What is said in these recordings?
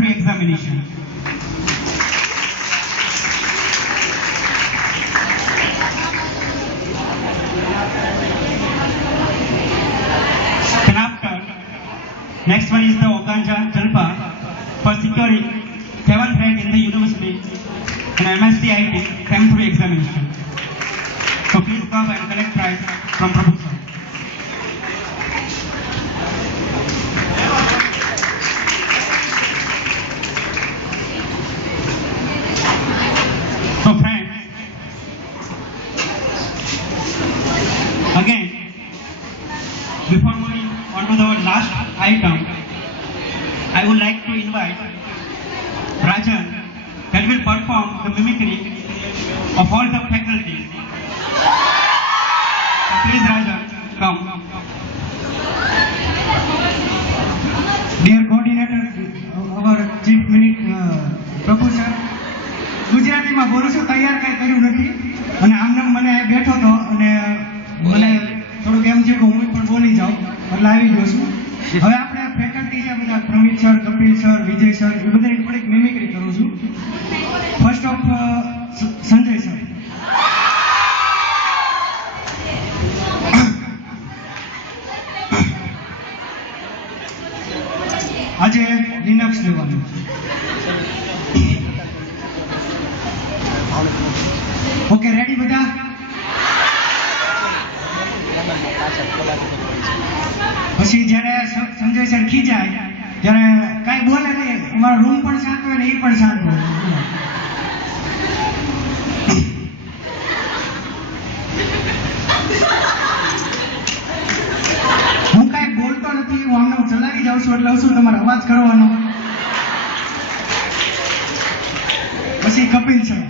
pre-examination. And after, next one is the Oganja Jalpa for securing 7th rank in the university and MSc IT came through examination. So please come and collect prize from Prabhu sir. So friends, again, before moving on to the last item, I would like to invite Rajan that will perform the mimicry of all the faculties. So please Rajan, come. Dear coordinator, our chief minister, પ્રભુ sir, ગુજરાતીમાં બોલું છું, તૈયાર કાંઈ કર્યું નથી અને આમને મને બેઠો હતો અને મને થોડુંક એમ છે કે હું પણ બોલી જાઉં એટલે આવી ગયો છું. હવે આપણે ફેકલ્ટી છે બધા, પ્રમિત સર, કપિલ સર, વિજય સર, એ બધાની થોડીક મિમિક્રી કરું છું. First of Sanjay sir. આજે લિનક્સ લેવાનું. ઓકે, રેડી બધા? પછી જ્યારે સંજય સર ખીજાય ત્યારે કાંઈ બોલે નહીં, અમારો રૂમ પણ શાંત હોય ને એ પણ શાંત હોય. હું કાંઈ બોલતો નથી, હું આમને ચલાવી જાઉં છું એટલે શું તમારે અવાજ કરવાનો. પછી Kapil sir.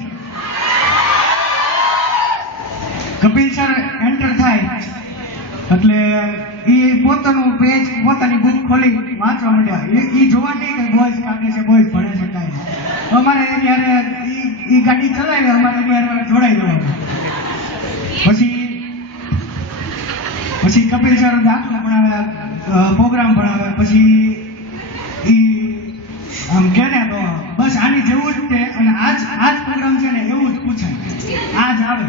Kapil sir enter થાય એટલે એ પોતાનું પેજ, પોતાની બુક ખોલી વાંચવા માંડ્યા. એ જોવા નહીં કે બોયઝ કાઢે છે, બોયઝ ભણે છે કાંઈ. અમારે ત્યારે એ ગાડી ચલાવે, અમારે ત્યારે જોડાઈ જવાનું. પછી કપિલ સર દાખલો ભણાવે, પ્રોગ્રામ ભણાવે. પછી એ આમ કે ને તો બસ આની જેવું જ તે, અને આજ પ્રોગ્રામ છે ને એવું જ પૂછાય, આજ આવે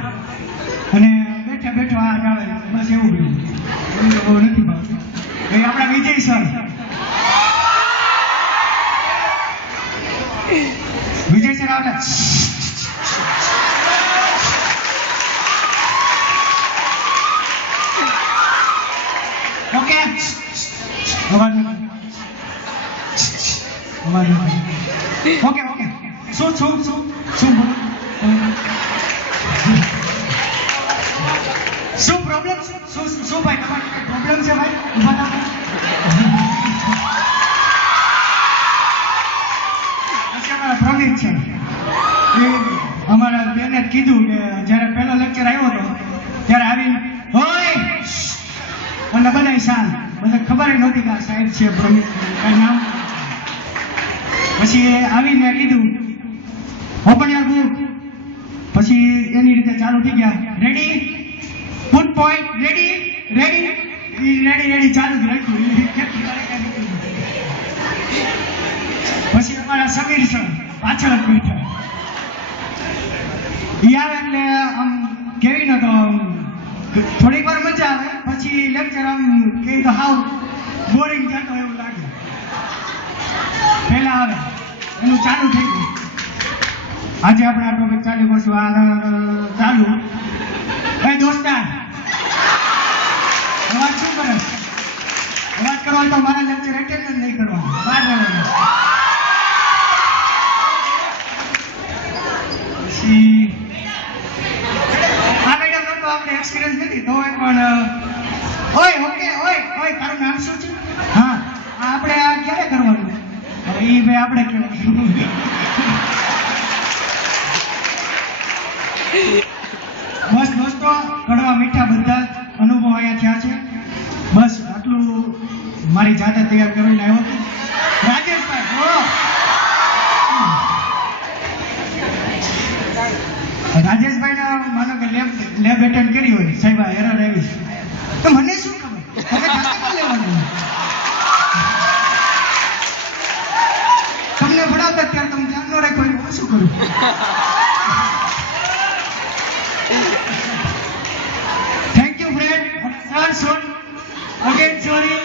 અને બેઠા બેઠો આજ આવે, બસ એવું બધું. બહુ નથી ભાવતું. એ આપણા વિજય સર. વિજય સર આવે. ઓકે, અવાજ નથી. ઓકે ઓકે, શું બોલો? શું પ્રોબ્લેમ? શું ભાઈ તમારે પ્રોબ્લેમ છે ભાઈ? ઉભા થાઓ. પછી અમારા પ્રમિત છે, એ અમારા બેને કીધું કે જ્યારે પહેલો લેક્ચર આવ્યો હતો ત્યારે આવી હોય અને બધા શાંત, બધા ખબર નહોતી કે આ સાહેબ છે પ્રમિત કઈ નામ. પછી આવીને કીધું ઓપન યોર બુક. પછી એની રીતે ચાલુ થઈ ગયા. રેડી, પુટ પોઈન્ટ, રેડી ચાલુ જ રાખ્યું. પછી અમારા સમીર સર પાછળ જ બેઠા. એ આવે એટલે આમ કેવી ન તો થોડીક વાર મજા આવે, પછી લેક્ચર આમ કેવી તો હાવ બોરિંગ જતો એવું લાગે. પહેલા આવે એનું ચાલુ થઈ ગયું. આજે આપણે આ ટોપિક ચાલુ કરશું. આ ચાલુ. એ દોસ્તાર, અવાજ શું કરે? અવાજ કરવા તો મારા લેક્ચર એટેન્ડ જ નહીં કરવાનું, બહાર રહેવાનું. પછી આ મેડમ તો આપણે એક્સપિરિયન્સ નથી તો પણ ઓય ઓકે ઓય તારું નામ શું છે? હા, આપણે આ ક્યારે કરવાનું? એ ભાઈ આપણે કેવું. બસ દોસ્તો, કડવા મીઠા બધા અનુભવ અહીંયા થયા છે. બસ આટલું મારી જાતે તૈયાર કરીને આવ્યો હતો. રાજેશભાઈ, રાજેશભાઈ માનો કે લેબ એટેન્ડ કરી હોય, સાહેબ એરર આવી તો મને શું ખબર, તમે જાતે પણ લેવાનું. તમને ભણાવતા ત્યારે તમે ધ્યાન ન રાખ્યું હું શું કરું? Thank you friend. Sir soon again sorry.